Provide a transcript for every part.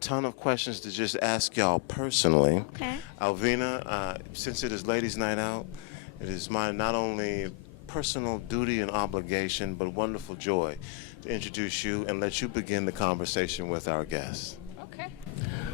ton of questions to just ask y'all personally. Okay. Alvena, since it is Ladies' Night Out, it is my not only personal duty and obligation, but wonderful joy to introduce you and let you begin the conversation with our guests. Okay.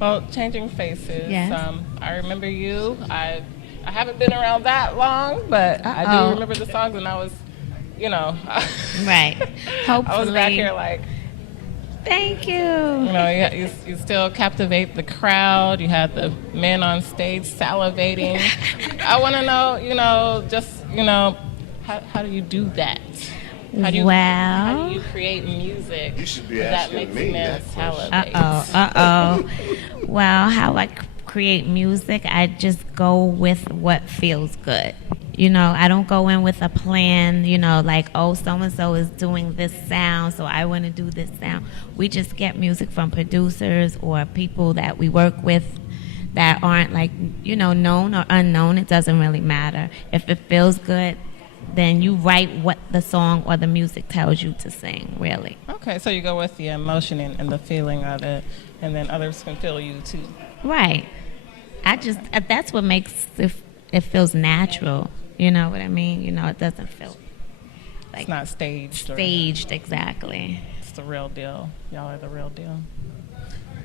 Well, Changing Faces. Yes. I remember you. I haven't been around that long, but I do remember the songs, and I was, Right. Hopefully. I was back here like, Thank you. you still captivate the crowd. You had the men on stage salivating. I want to know, how do you do that? How do you create music You should be that asking makes me men that question. salivate? Well, how I create music, I just go with what feels good. I don't go in with a plan, like, oh, so-and-so is doing this sound, so I want to do this sound. We just get music from producers or people that we work with that aren't, like, known or unknown. It doesn't really matter. If it feels good, then you write what the song or the music tells you to sing, really. Okay, so you go with the emotion and the feeling of it, and then others can feel you, too. Right. That's what makes it feels natural. You know what I mean? It doesn't feel like It's not staged. staged, exactly. It's the real deal. Y'all are the real deal.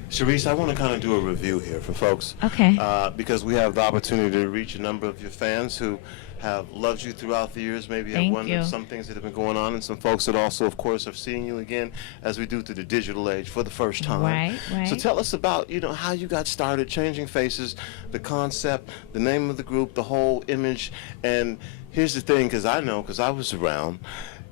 Sharice, I want to kind of do a review here for folks. Okay. Because we have the opportunity to reach a number of your fans who have loved you throughout the years, maybe have Thank wondered you. some things that have been going on, and some folks that also, of course, are seeing you again as we do through the digital age for the first time. Right. So tell us about, how you got started, Changing Faces, the concept, the name of the group, the whole image. And here's the thing, because I was around,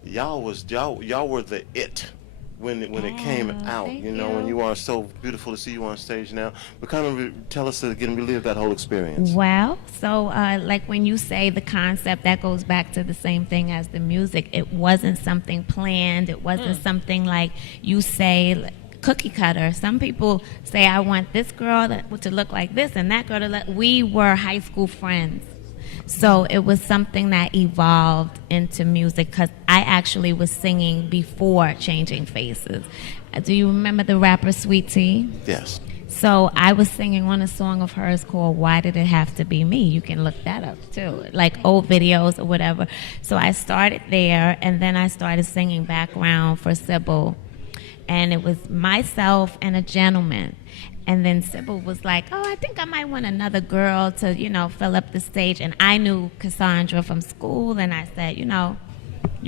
y'all were the it when it came out, thank when you. you are so beautiful to see you on stage now. But kind of tell us again, relive that whole experience. Well, so like when you say the concept, that goes back to the same thing as the music. It wasn't something planned. It wasn't something like you say, like, cookie cutter. Some people say, I want this girl to look like this and that girl to look. We were high school friends. So it was something that evolved into music because I actually was singing before Changing Faces. Do you remember the rapper Sweet Tea? Yes. So I was singing on a song of hers called Why Did It Have to Be Me? You can look that up too, like old videos or whatever. So I started there, and then I started singing background for Sybil. And it was myself and a gentleman. And then Sybil was like, oh, I think I might want another girl to, fill up the stage. And I knew Cassandra from school, and I said, you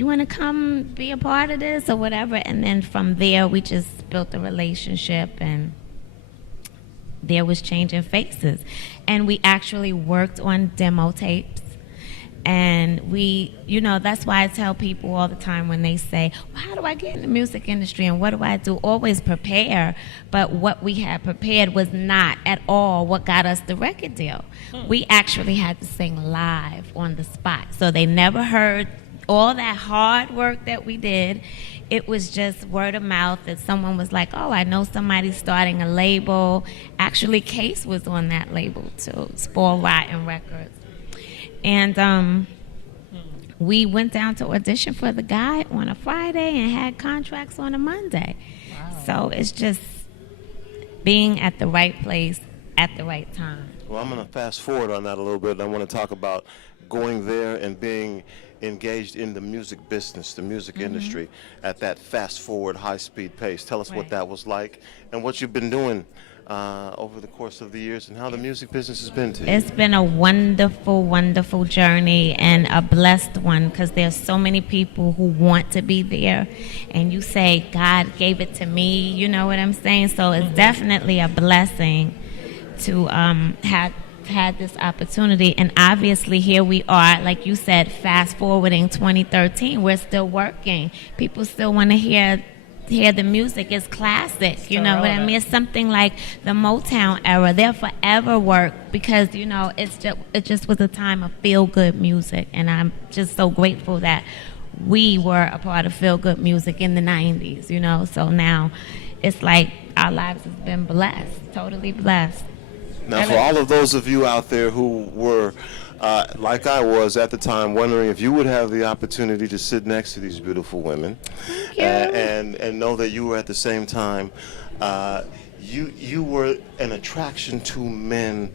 want to come be a part of this or whatever? And then from there, we just built a relationship, and there was Changing Faces. And we actually worked on demo tapes. And we, that's why I tell people all the time when they say, well, how do I get in the music industry and what do I do? Always prepare. But what we had prepared was not at all what got us the record deal. We actually had to sing live on the spot. So they never heard all that hard work that we did. It was just word of mouth that someone was like, oh, I know somebody's starting a label. Actually, Case was on that label too, Spoil Rotten Records. And we went down to audition for the guy on a Friday and had contracts on a Monday. Wow. So it's just being at the right place at the right time. Well, I'm going to fast forward on that a little bit. I want to talk about going there and being engaged in the music business, the music industry, at that fast forward, high speed pace. Tell us what that was like and what you've been doing over the course of the years and how the music business has been to you. It's been a wonderful, wonderful journey and a blessed one because there's so many people who want to be there. And you say, God gave it to me, you know what I'm saying? So it's definitely a blessing to have had this opportunity. And obviously here we are, like you said, fast forwarding 2013. We're still working. People still want to hear the music. Is classic, you know what I mean? It's something like the Motown era. They'll forever work because it just was a time of feel good music, and I'm just so grateful that we were a part of feel good music in the 90s. So now it's like our lives have been blessed, totally blessed. Now, for all of those of you out there who were like I was at the time, wondering if you would have the opportunity to sit next to these beautiful women and know that you were at the same time you were an attraction to men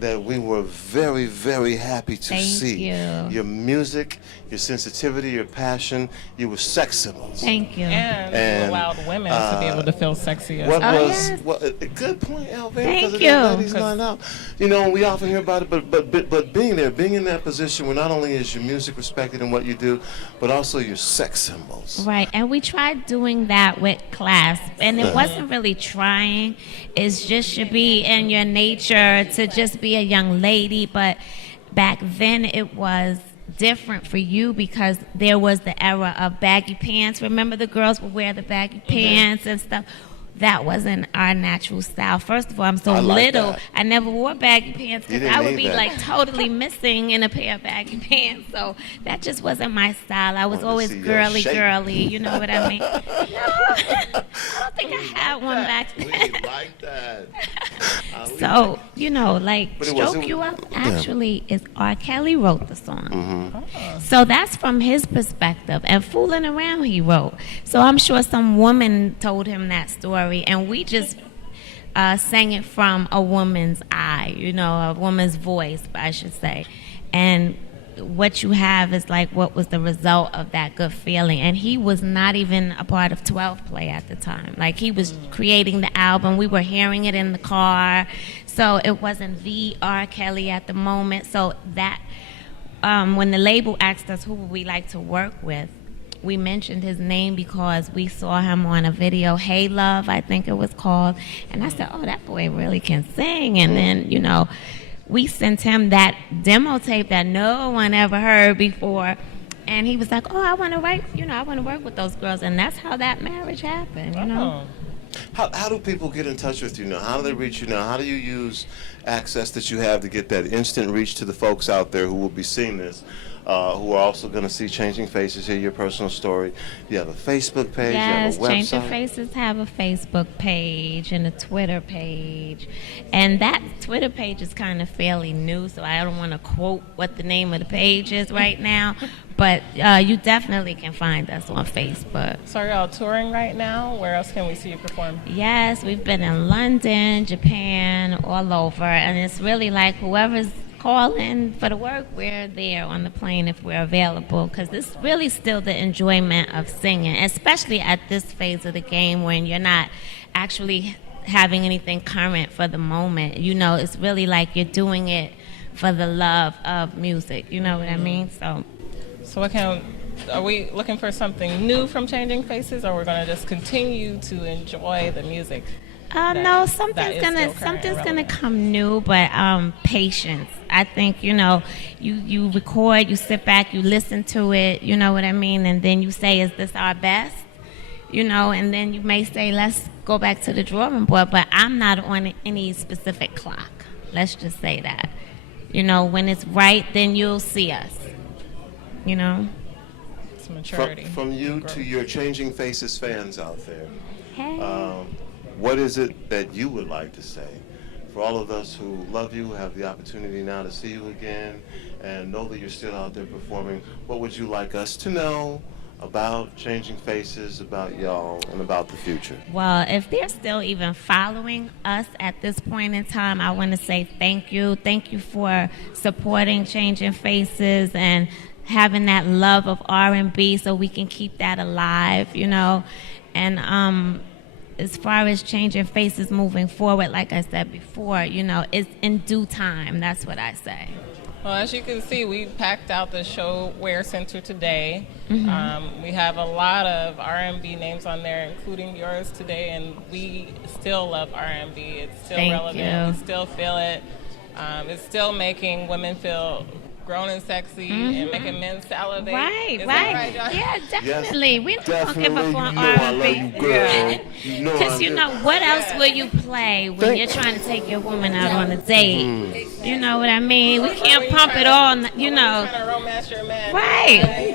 that we were very, very happy to Thank see. you. Your music, your sensitivity, your passion, you were sex symbols. Thank you. And you allowed women to be able to feel sexy as What well. was a good point, Alvena? Thank because of you. that ladies night out. You know, we often hear about it, but being there, being in that position where not only is your music respected in what you do, but also your sex symbols. Right, and we tried doing that with class, and it wasn't really trying. It's just should be in your nature to just be a young lady, but back then it was different for you because there was the era of baggy pants. Remember the girls would wear the baggy pants and stuff? That wasn't our natural style. First of all, I'm so I like little. that. I never wore baggy pants You because didn't I would need be that. like totally missing in a pair of baggy pants. So that just wasn't my style. I was Wanted to always see your girly, shape. girly. You know what I mean? No, I don't think I had one back We then. like that. So, you know, like But it was- Stroke it- You Up yeah. actually is R. Kelly wrote the song. Mm-hmm. So that's from his perspective. And Fooling Around he wrote. So I'm sure some woman told him that story and we just sang it from a woman's eye, you know, a woman's voice, I should say. And what you have is like what was the result of that good feeling. And he was not even a part of 12 Play at the time. Like he was creating the album. We were hearing it in the car. So it wasn't the R. Kelly at the moment. So that when the label asked us who would we like to work with, we mentioned his name because we saw him on a video, Hey Love, I think it was called. And I said, oh, that boy really can sing. And then, you know, we sent him that demo tape that no one ever heard before. And he was like, oh, I want to write, you know, I want to work with those girls. And that's how that marriage happened, you know. How do people get in touch with you now? How do they reach you now? How do you use access that you have to get that instant reach to the folks out there who will be seeing this, who are also going to see Changing Faces, hear your personal story? You have a Facebook page, Yes, you have a website. Changing Faces have a Facebook page and a Twitter page. And that Twitter page is kind of fairly new, so I don't want to quote what the name of the page is right now. But you definitely can find us on Facebook. So are y'all touring right now? Where else can we see you perform? Yes, we've been in London, Japan, all over. And it's really like whoever's calling for the work, we're there on the plane if we're available. Because it's really still the enjoyment of singing, especially at this phase of the game when you're not actually having anything current for the moment. You know, it's really like you're doing it for the love of music. You know what I mean? So are we looking for something new from Changing Faces, or we're going to just continue to enjoy the music? No, that something's is gonna still current and relevant? come new, but patience. I think you record, you sit back, you listen to it, you know what I mean, and then you say, "Is this our best?" You know, and then you may say, "Let's go back to the drawing board." But I'm not on any specific clock. Let's just say that. You know, when it's right, then you'll see us. You know. It's maturity. From you to your Changing Faces fans out there, Hey. what is it that you would like to say for all of us who love you, who have the opportunity now to see you again, and know that you're still out there performing? What would you like us to know about Changing Faces, about y'all, and about the future? Well, if they're still even following us at this point in time, I want to say thank you. Thank you for supporting Changing Faces and having that love of R&B so we can keep that alive, you know. And as far as Changing Faces moving forward, like I said before, you know, it's in due time. That's what I say. Well, as you can see, we packed out the Showwear Center today. Mm-hmm. We have a lot of R&B names on there, including yours today, and we still love R&B. It's still Thank relevant. you. We still feel it. It's still making women feel grown and sexy and making men salivate. Right, Is right. that right, John? Yeah, definitely. Yes, We don't definitely. give a You fuck know I love R&B. you, girl. You know I Because you do. know, what else will you play when you're trying to take your woman out on a date? You know what I mean? We can't pump it all, you know. Trying to romance your man. Right.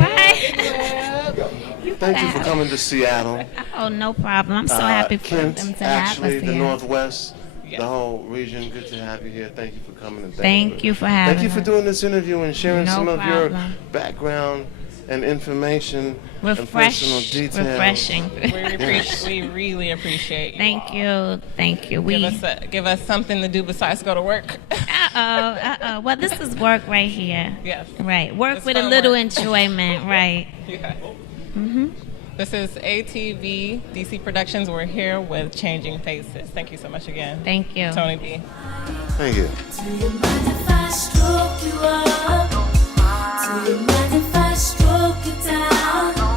Right. Thank you for coming to Seattle. Oh, no problem. I'm so happy for Kent, them to have actually, us the here. Northwest, the whole region. Good to have you here. Thank you for coming. And Thank you for having Thank you for us. doing this interview and sharing No some of your problem. background and information and personal details. Refreshing. We really appreciate you. Thank you. Give us something to do besides go to work. Well, this is work right here. Yes. Right. Work It's with a fun little work. enjoyment. Right. Yeah. This is ATV DC Productions. We're here with Changing Faces. Thank you so much again. Thank you. Tony B. Thank you. Do you mind if I stroke you up? Do you mind if I stroke you down?